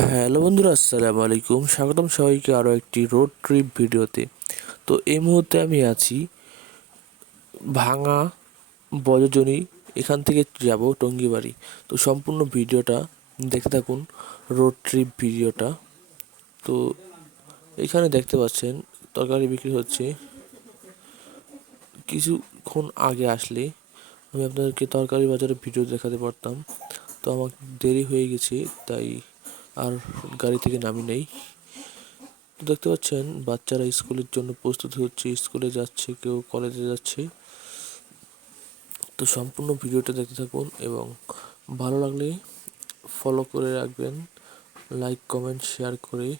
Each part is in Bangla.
হ্যালো বন্ধুরা, আসসালামু আলাইকুম। স্বাগতম সবাইকে আরও একটি রোড ট্রিপ ভিডিওতে। তো এই মুহূর্তে আমি আছি ভাঙা বজজনী, এখান থেকে যাব টঙ্গিবাড়ি। তো সম্পূর্ণ ভিডিওটা দেখতে থাকুন রোড ট্রিপ ভিডিওটা। তো এখানে দেখতে পাচ্ছেন, তরকারি বিক্রি হচ্ছে। কিছুক্ষণ আগে আসলে আমি আপনাদেরকে তরকারি বাজারের ভিডিও দেখাতে পারতাম। তো আমার দেরি হয়ে গেছে, তাই আর গাড়ি থেকে নামি নেই। তো দেখতে পাচ্ছেন, বাচ্চারা স্কুলের জন্য প্রস্তুত হচ্ছে, স্কুলে যাচ্ছে, কেউ কলেজে যাচ্ছে। তো সম্পূর্ণ ভিডিওটা দেখতে থাকুন এবং ভালো লাগলে ফলো করে রাখবেন লাইক কমেন্ট শেয়ার করে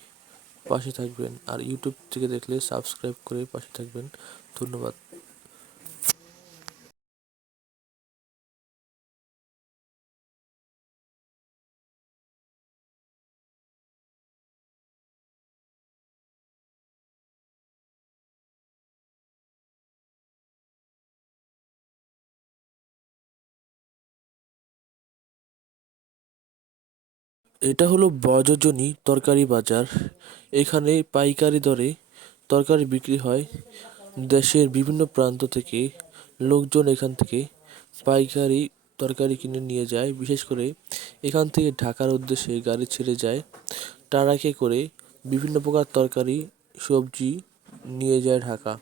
পাশে থাকবেন। আর ইউটিউব থেকে দেখলে সাবস্ক্রাইব করে পাশে থাকবেন। ধন্যবাদ। এটা হলো বজজনী তরকারি বাজার। এখানে পাইকারি দরে তরকারি বিক্রি হয়। দেশের বিভিন্ন প্রান্ত থেকে লোকজন এখান থেকে পাইকারি তরকারি কিনে নিয়ে যায়। বিশেষ করে এখান থেকে ঢাকার উদ্দেশ্যে গাড়ি ছেড়ে যায়। ট্রাকে করে বিভিন্ন প্রকার তরকারি, সবজি নিয়ে যায় ঢাকা।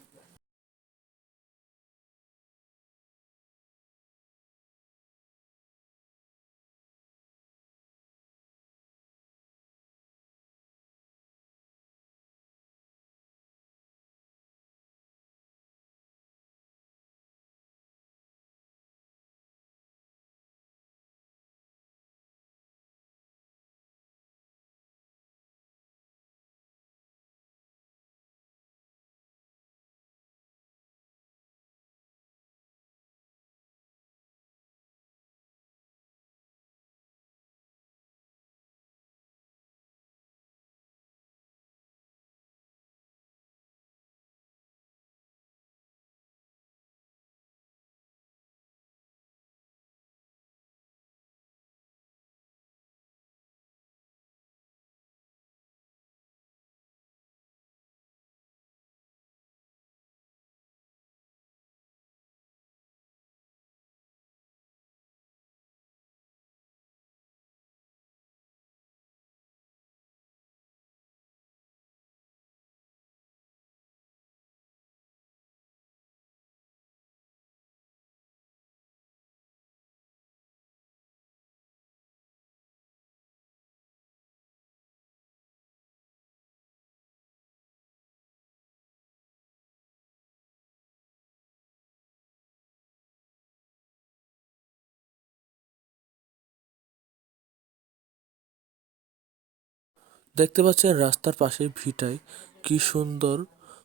দেখতে পাচ্ছেন রাস্তার পাশে ভিটায় কি সুন্দর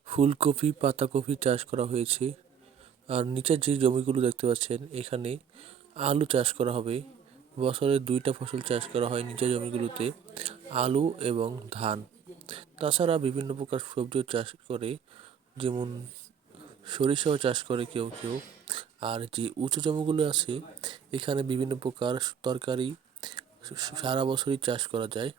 ফুলকপি, পাতাকপি চাষ করা হয়েছে। আর নিচের যে জমিগুলো দেখতে পাচ্ছেন, এখানে আলু চাষ করা হবে। বছরে দুইটা ফসল চাষ করা হয় নিচের জমিগুলোতে, আলু এবং ধান। তাছাড়া বিভিন্ন প্রকার সবজিও চাষ করে, যেমন সরিষাও চাষ করে কেউ কেউ। আর যে উঁচু জমিগুলো আছে, এখানে বিভিন্ন প্রকার তরকারি সারা বছরই চাষ করা যায়।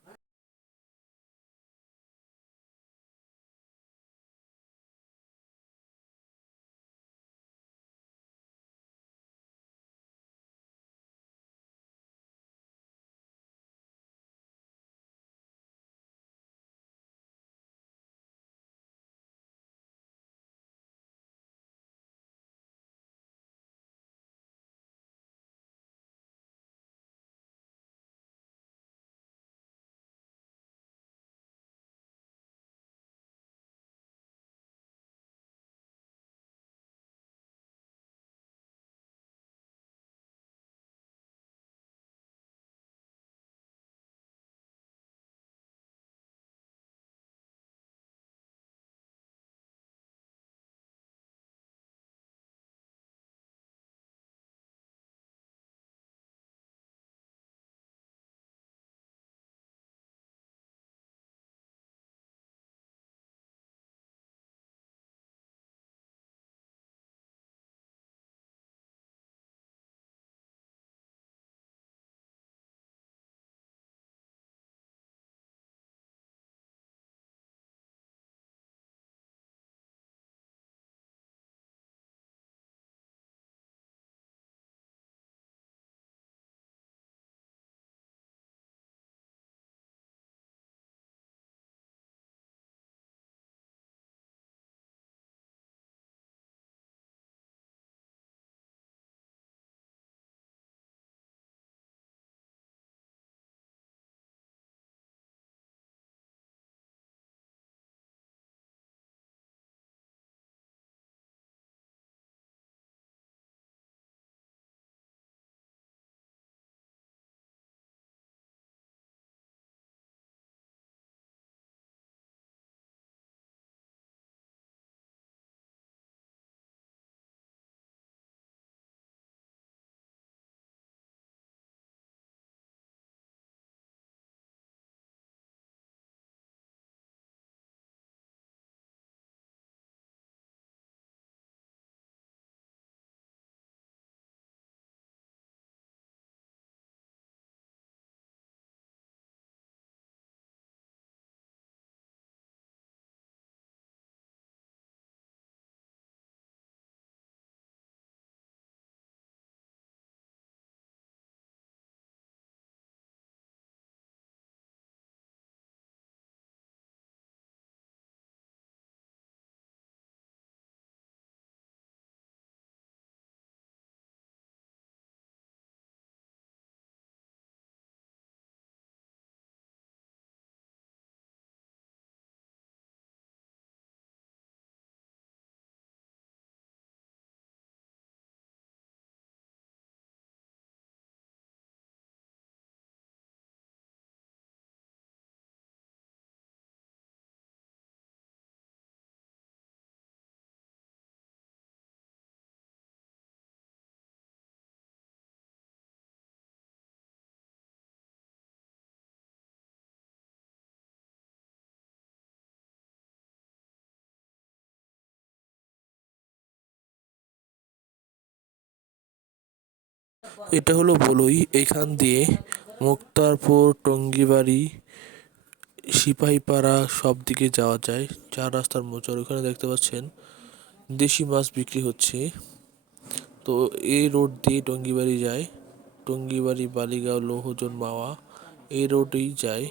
এটা হলো বলই। এখান দিয়ে মুক্তারপুর, টঙ্গিবাড়ি, সিপাহীপাড়া সব দিকে যাওয়া যায়। চার রাস্তার মোচর ওখানে দেখতে পাচ্ছেন দেশি মাছ বিক্রি হচ্ছে। তো এই রোড দিয়ে টঙ্গিবাড়ি যায়। টঙ্গিবাড়ি, বালিগাঁও লৌহজন মাওয়া এই রোডেই যায়।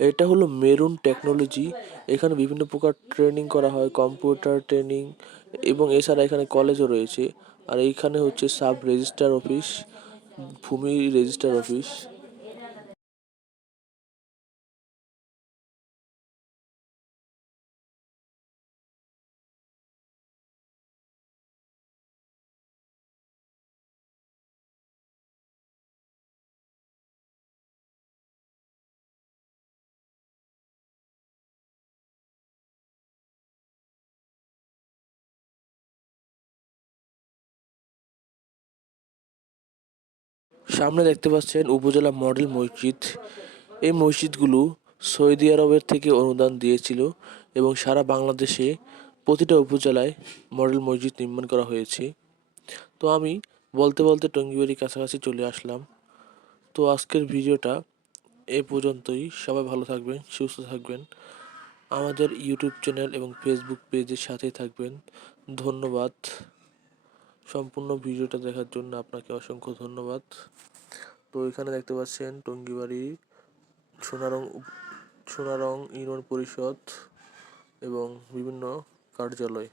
এটা হলো মেরুন টেকনোলজি এখানে বিভিন্ন প্রকার ট্রেনিং করা হয় কম্পিউটার ট্রেনিং এবং এছাড়া এখানে কলেজও রয়েছে। আর এইখানে হচ্ছে সাব রেজিস্ট্রার অফিস ভূমি রেজিস্ট্রার অফিস সামনে দেখতে পাচ্ছেন উপজেলা মডেল মসজিদ। এই মসজিদগুলো সৌদি আরবের থেকে অনুদান দিয়েছিল এবং সারা বাংলাদেশে প্রতিটা উপজেলায় মডেল মসজিদ নির্মাণ করা হয়েছে। তো আমি বলতে বলতে টঙ্গিবাড়ির কাছাকাছি চলে আসলাম। তো আজকের ভিডিওটা এ পর্যন্তই। সবাই ভালো থাকবেন, সুস্থ থাকবেন। আমাদের ইউটিউব চ্যানেল এবং ফেসবুক পেজের সাথেই থাকবেন। ধন্যবাদ। সম্পূর্ণ ভিডিওটা দেখার জন্য আপনাকে অসংখ্য ধন্যবাদ। তো এখানে দেখতে পাচ্ছেন টঙ্গিবাড়ি সোনারং সোনারং ইউনিয়ন পরিষদ এবং বিভিন্ন কার্যালয়।